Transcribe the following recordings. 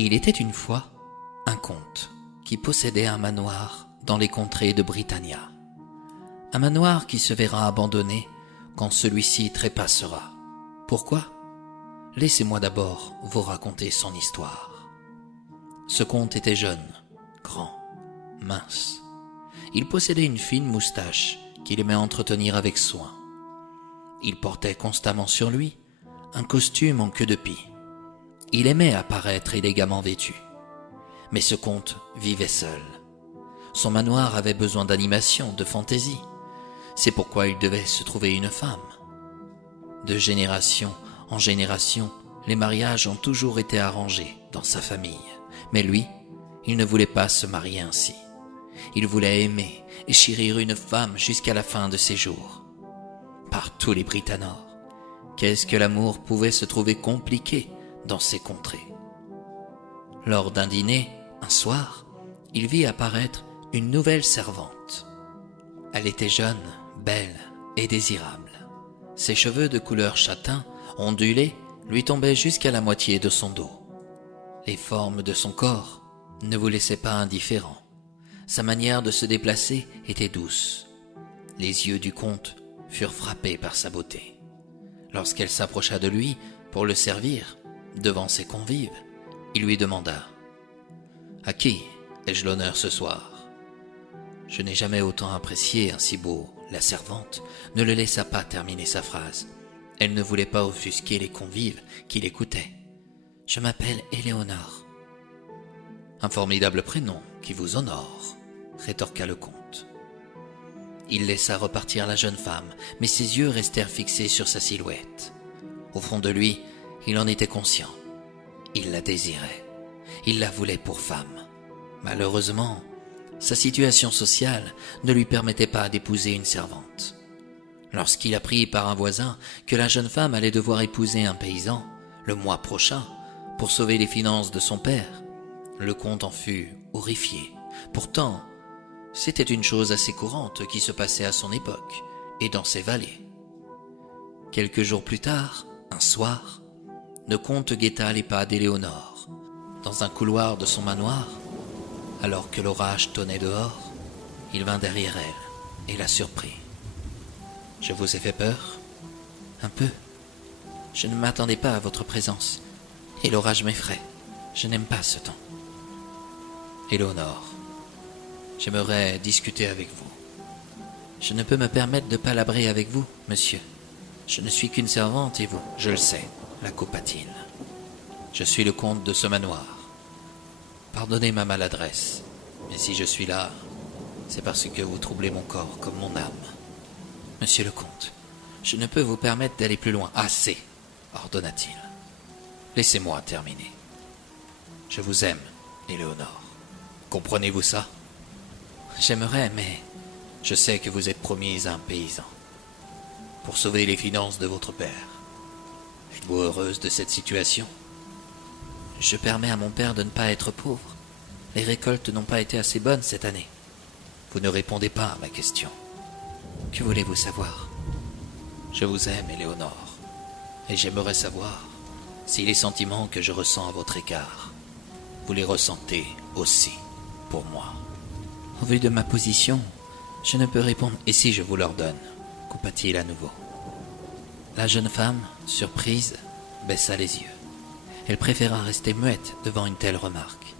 Il était une fois un comte qui possédait un manoir dans les contrées de Britannia. Un manoir qui se verra abandonné quand celui-ci trépassera. Pourquoi ? Laissez-moi d'abord vous raconter son histoire. Ce comte était jeune, grand, mince. Il possédait une fine moustache qu'il aimait entretenir avec soin. Il portait constamment sur lui un costume en queue de pie. Il aimait apparaître élégamment vêtu. Mais ce comte vivait seul. Son manoir avait besoin d'animation, de fantaisie. C'est pourquoi il devait se trouver une femme. De génération en génération, les mariages ont toujours été arrangés dans sa famille. Mais lui, il ne voulait pas se marier ainsi. Il voulait aimer et chérir une femme jusqu'à la fin de ses jours. Par tous les Britanores, qu'est-ce que l'amour pouvait se trouver compliqué dans ces contrées. Lors d'un dîner, un soir, il vit apparaître une nouvelle servante. Elle était jeune, belle et désirable. Ses cheveux de couleur châtain, ondulés, lui tombaient jusqu'à la moitié de son dos. Les formes de son corps ne vous laissaient pas indifférent. Sa manière de se déplacer était douce. Les yeux du comte furent frappés par sa beauté. Lorsqu'elle s'approcha de lui pour le servir, devant ses convives, il lui demanda « À qui ai-je l'honneur ce soir ?» Je n'ai jamais autant apprécié un si beau. La servante ne le laissa pas terminer sa phrase. Elle ne voulait pas offusquer les convives qui l'écoutaient. « Je m'appelle Éléonore. »« Un formidable prénom qui vous honore, » rétorqua le comte. Il laissa repartir la jeune femme, mais ses yeux restèrent fixés sur sa silhouette. Au fond de lui, il en était conscient. Il la désirait. Il la voulait pour femme. Malheureusement, sa situation sociale ne lui permettait pas d'épouser une servante. Lorsqu'il apprit par un voisin que la jeune femme allait devoir épouser un paysan le mois prochain pour sauver les finances de son père, le comte en fut horrifié. Pourtant, c'était une chose assez courante qui se passait à son époque et dans ses vallées. Quelques jours plus tard, un soir, le comte guetta les pas d'Éléonore dans un couloir de son manoir. Alors que l'orage tonnait dehors, il vint derrière elle et la surprit. « Je vous ai fait peur ? » ?»« Un peu. Je ne m'attendais pas à votre présence, et l'orage m'effraie. Je n'aime pas ce temps. »« Éléonore, j'aimerais discuter avec vous. »« Je ne peux me permettre de palabrer avec vous, monsieur. Je ne suis qu'une servante et vous, je le sais, la coupa-t-il. Je suis le comte de ce manoir. Pardonnez ma maladresse, mais si je suis là, c'est parce que vous troublez mon corps comme mon âme. Monsieur le comte, je ne peux vous permettre d'aller plus loin. Assez, ordonna-t-il. Laissez-moi terminer. Je vous aime, Éléonore. Comprenez-vous ça ? J'aimerais, mais je sais que vous êtes promise à un paysan. Pour sauver les finances de votre père. Êtes-vous heureuse de cette situation ? Je permets à mon père de ne pas être pauvre. Les récoltes n'ont pas été assez bonnes cette année. Vous ne répondez pas à ma question. Que voulez-vous savoir ? Je vous aime, Éléonore, et j'aimerais savoir si les sentiments que je ressens à votre égard, vous les ressentez aussi pour moi. Au vu de ma position, je ne peux répondre. Et si je vous l'ordonne, coupa-t-il à nouveau. La jeune femme, surprise, baissa les yeux. Elle préféra rester muette devant une telle remarque.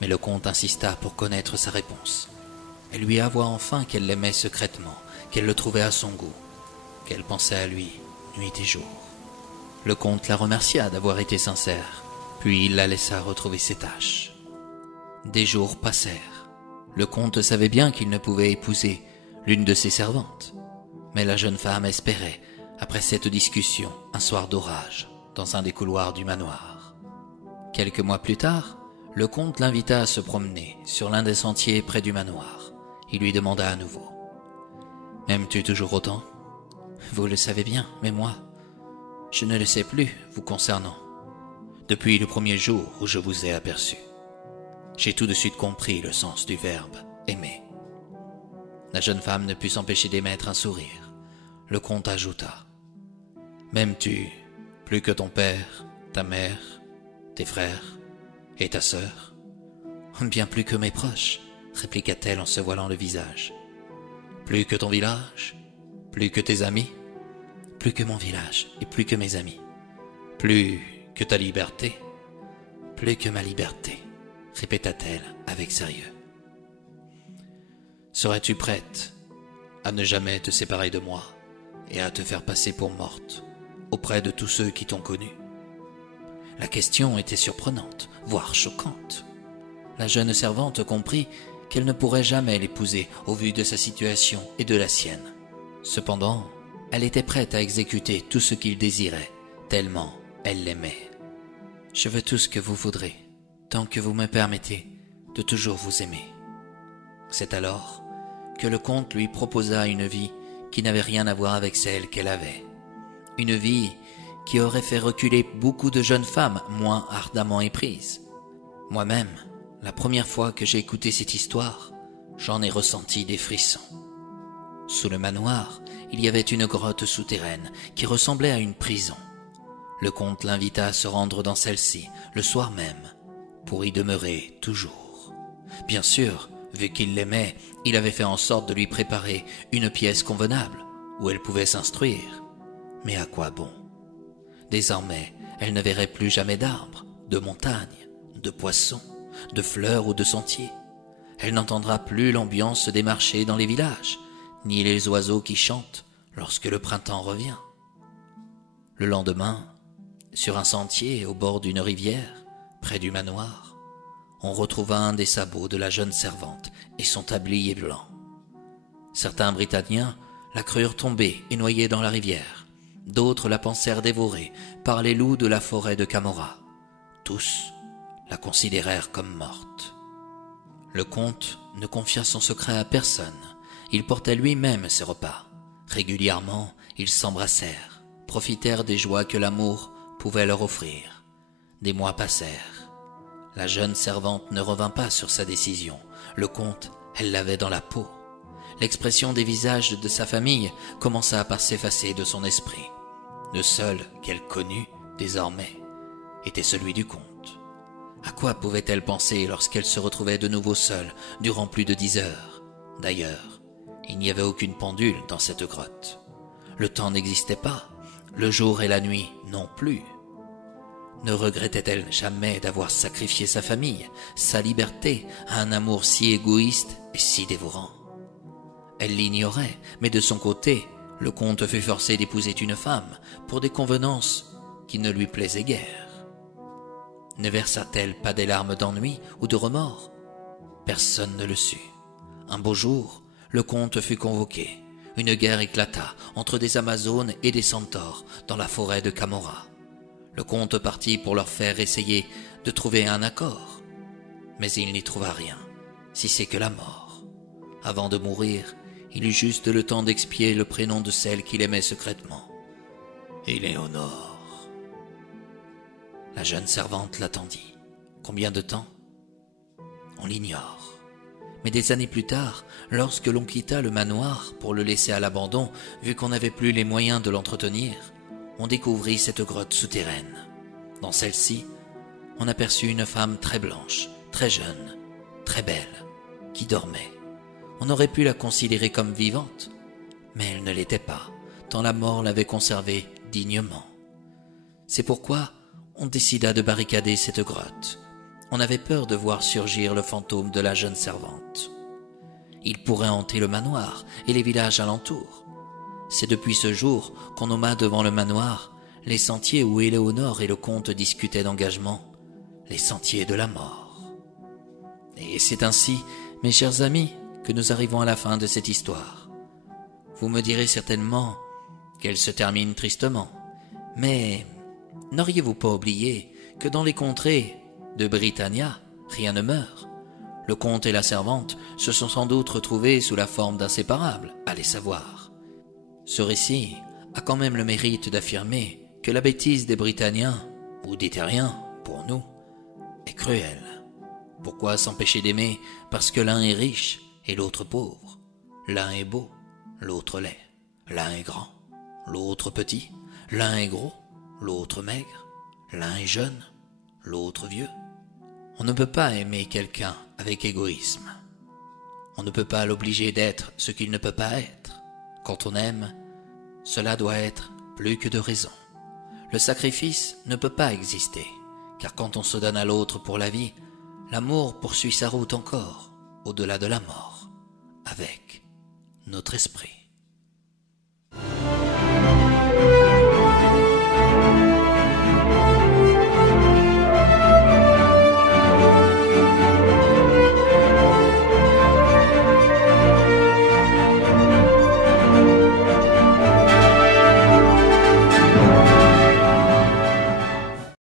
Mais le comte insista pour connaître sa réponse. Elle lui avoua enfin qu'elle l'aimait secrètement, qu'elle le trouvait à son goût, qu'elle pensait à lui nuit et jour. Le comte la remercia d'avoir été sincère, puis il la laissa retrouver ses tâches. Des jours passèrent. Le comte savait bien qu'il ne pouvait épouser l'une de ses servantes. Mais la jeune femme espérait, après cette discussion, un soir d'orage, dans un des couloirs du manoir. Quelques mois plus tard, le comte l'invita à se promener sur l'un des sentiers près du manoir. Il lui demanda à nouveau « M'aimes-tu toujours autant ? Vous le savez bien, mais moi, je ne le sais plus vous concernant. Depuis le premier jour où je vous ai aperçu, j'ai tout de suite compris le sens du verbe « aimer ». La jeune femme ne put s'empêcher d'émettre un sourire. Le comte ajouta « M'aimes-tu plus que ton père, ta mère, tes frères ? Et ta sœur? Bien plus que mes proches, répliqua-t-elle en se voilant le visage. Plus que ton village? Plus que tes amis? Plus que mon village et plus que mes amis. Plus que ta liberté? Plus que ma liberté, répéta-t-elle avec sérieux. Serais-tu prête à ne jamais te séparer de moi et à te faire passer pour morte auprès de tous ceux qui t'ont connue? La question était surprenante, voire choquante. La jeune servante comprit qu'elle ne pourrait jamais l'épouser au vu de sa situation et de la sienne. Cependant, elle était prête à exécuter tout ce qu'il désirait, tellement elle l'aimait. « Je veux tout ce que vous voudrez, tant que vous me permettez de toujours vous aimer. » C'est alors que le comte lui proposa une vie qui n'avait rien à voir avec celle qu'elle avait. Une vie qui aurait fait reculer beaucoup de jeunes femmes moins ardemment éprises. Moi-même, la première fois que j'ai écouté cette histoire, j'en ai ressenti des frissons. Sous le manoir, il y avait une grotte souterraine qui ressemblait à une prison. Le comte l'invita à se rendre dans celle-ci le soir même, pour y demeurer toujours. Bien sûr, vu qu'il l'aimait, il avait fait en sorte de lui préparer une pièce convenable où elle pouvait s'instruire. Mais à quoi bon? Désormais, elle ne verrait plus jamais d'arbres, de montagnes, de poissons, de fleurs ou de sentiers. Elle n'entendra plus l'ambiance des marchés dans les villages, ni les oiseaux qui chantent lorsque le printemps revient. Le lendemain, sur un sentier au bord d'une rivière, près du manoir, on retrouva un des sabots de la jeune servante et son tablier blanc. Certains Britanniens la crurent tombée et noyée dans la rivière. D'autres la pensèrent dévorée par les loups de la forêt de Camorra. Tous la considérèrent comme morte. Le comte ne confia son secret à personne. Il portait lui-même ses repas. Régulièrement, ils s'embrassèrent, profitèrent des joies que l'amour pouvait leur offrir. Des mois passèrent. La jeune servante ne revint pas sur sa décision. Le comte, elle l'avait dans la peau. L'expression des visages de sa famille commença par s'effacer de son esprit. Le seul qu'elle connut, désormais, était celui du comte. À quoi pouvait-elle penser lorsqu'elle se retrouvait de nouveau seule durant plus de 10 heures? D'ailleurs, il n'y avait aucune pendule dans cette grotte. Le temps n'existait pas, le jour et la nuit non plus. Ne regrettait-elle jamais d'avoir sacrifié sa famille, sa liberté, à un amour si égoïste et si dévorant? Elle l'ignorait, mais de son côté, le comte fut forcé d'épouser une femme pour des convenances qui ne lui plaisaient guère. Ne versa-t-elle pas des larmes d'ennui ou de remords? Personne ne le sut. Un beau jour, le comte fut convoqué. Une guerre éclata entre des Amazones et des Centaures dans la forêt de Camorra. Le comte partit pour leur faire essayer de trouver un accord. Mais il n'y trouva rien, si c'est que la mort. Avant de mourir, il eut juste le temps d'expier le prénom de celle qu'il aimait secrètement. Éléonore. La jeune servante l'attendit. Combien de temps? On l'ignore. Mais des années plus tard, lorsque l'on quitta le manoir pour le laisser à l'abandon, vu qu'on n'avait plus les moyens de l'entretenir, on découvrit cette grotte souterraine. Dans celle-ci, on aperçut une femme très blanche, très jeune, très belle, qui dormait. On aurait pu la considérer comme vivante, mais elle ne l'était pas, tant la mort l'avait conservée dignement. C'est pourquoi on décida de barricader cette grotte. On avait peur de voir surgir le fantôme de la jeune servante. Il pourrait hanter le manoir et les villages alentours. C'est depuis ce jour qu'on nomma devant le manoir les sentiers où Éléonore et le comte discutaient d'engagement, les sentiers de la mort. Et c'est ainsi, mes chers amis, que nous arrivons à la fin de cette histoire. Vous me direz certainement qu'elle se termine tristement, mais n'auriez-vous pas oublié que dans les contrées de Britannia, rien ne meurt? Le comte et la servante se sont sans doute retrouvés sous la forme d'inséparables, allez savoir. Ce récit a quand même le mérite d'affirmer que la bêtise des Britanniens, ou des Terriens, pour nous, est cruelle. Pourquoi s'empêcher d'aimer parce que l'un est riche et l'autre pauvre? L'un est beau, l'autre laid. L'un est grand, l'autre petit. L'un est gros, l'autre maigre. L'un est jeune, l'autre vieux. On ne peut pas aimer quelqu'un avec égoïsme. On ne peut pas l'obliger d'être ce qu'il ne peut pas être. Quand on aime, cela doit être plus que de raison. Le sacrifice ne peut pas exister, car quand on se donne à l'autre pour la vie, l'amour poursuit sa route encore, au-delà de la mort, avec notre esprit.